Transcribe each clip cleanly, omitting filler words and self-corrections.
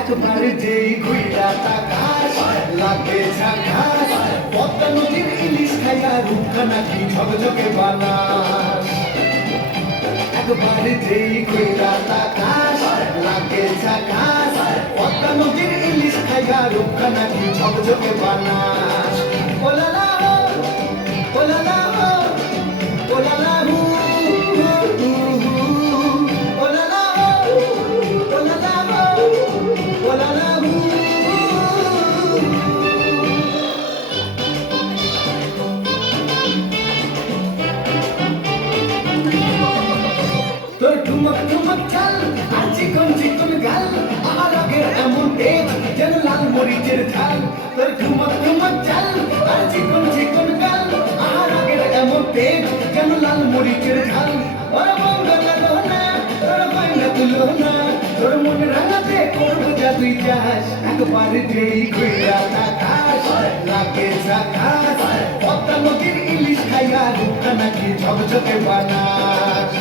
একবারে যেই ঘুইরা তাকাস লাগে ঝাকাস পদ্মা নদীর ইলিশ খাইয়া রূপখানা কি ঝকঝকে বানাস একবারে যেই ঘুইরা তাকাস লাগে ঝাকাস পদ্মা নদীর ইলিশ খাইয়া রূপখানা কি ঝকঝকে বানাস ওলালা ওলালা ওলালা তোর ঠুমক ঠুমক চাল আর চিকন চিকন গাল আমার আগের এমন তেজ যেন লাল মরিচের ঝাল তোর ঠুমক ঠুমক চাল আর চিকন চিকন গাল আমার আগের এমন তেজ যেন লাল মরিচের ঝাল ওর বঙ্গা গেল না তোর বাইনা তুলো না তোর মন রাঙাতে করবো যা তুই চাস একবারে যেই ঘুইরা তাকাস লাগে ঝাকাস পদ্মা নদীর ইলিশ খাইয়া রূপখানা কি ঝকঝকে বানাস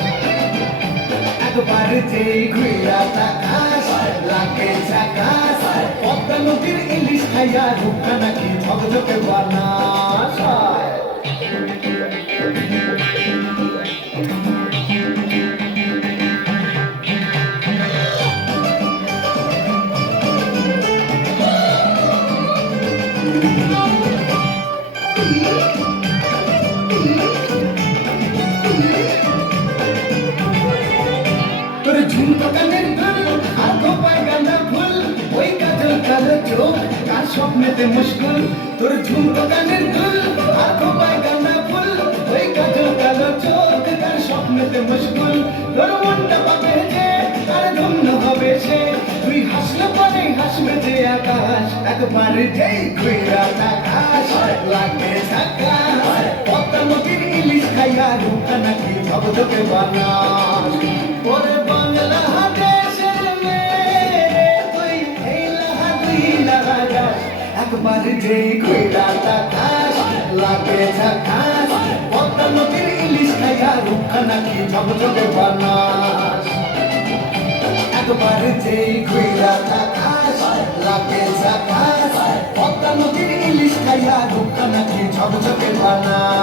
একবারে যেই ঘুইরা তাকাস লাগে ঝাকাস পদ্মা নদীর ইলিশ খাইয়া রূপখানা কি ঝকঝকে বানাস তোর ঝুমকো কানের দুল আর খোপায় গাঁদা ফুল ওই কাজল কালো চোখ কার স্বপ্নেতে মুশকুল তোর ঝুমকো কানের দুল আর খোপায় গাঁদা ফুল ওই কাজল কালো চোখ কার স্বপ্নেতে মুশকুল তোর মনটা পাবে যে তার ধন্য হবে সে তুই হাসলে পরে হাসবে যে আকাশ একবারে যেই ঘুইরা তাকাস লাগে ঝাকাস পদ্মা নদীর ইলিশ খাইয়া রূপখানা কি ঝকঝকে বানাস ওরে বাংলা দেশের মেয়ে তুই এই লাহা দুই লাহা যাস একবারে যেই ঘুইরা তাকাস লাগে ঝাকাস পদ্মা নদীর ইলিশ খাইয়া রূপখানা কি ঝকঝকে বানাস একবারে যেই ঘুইরা তাকাস লাগে ঝাকাস পদ্মা নদীর ইলিশ খাইয়া রূপখানা কি ঝকঝকে বানাস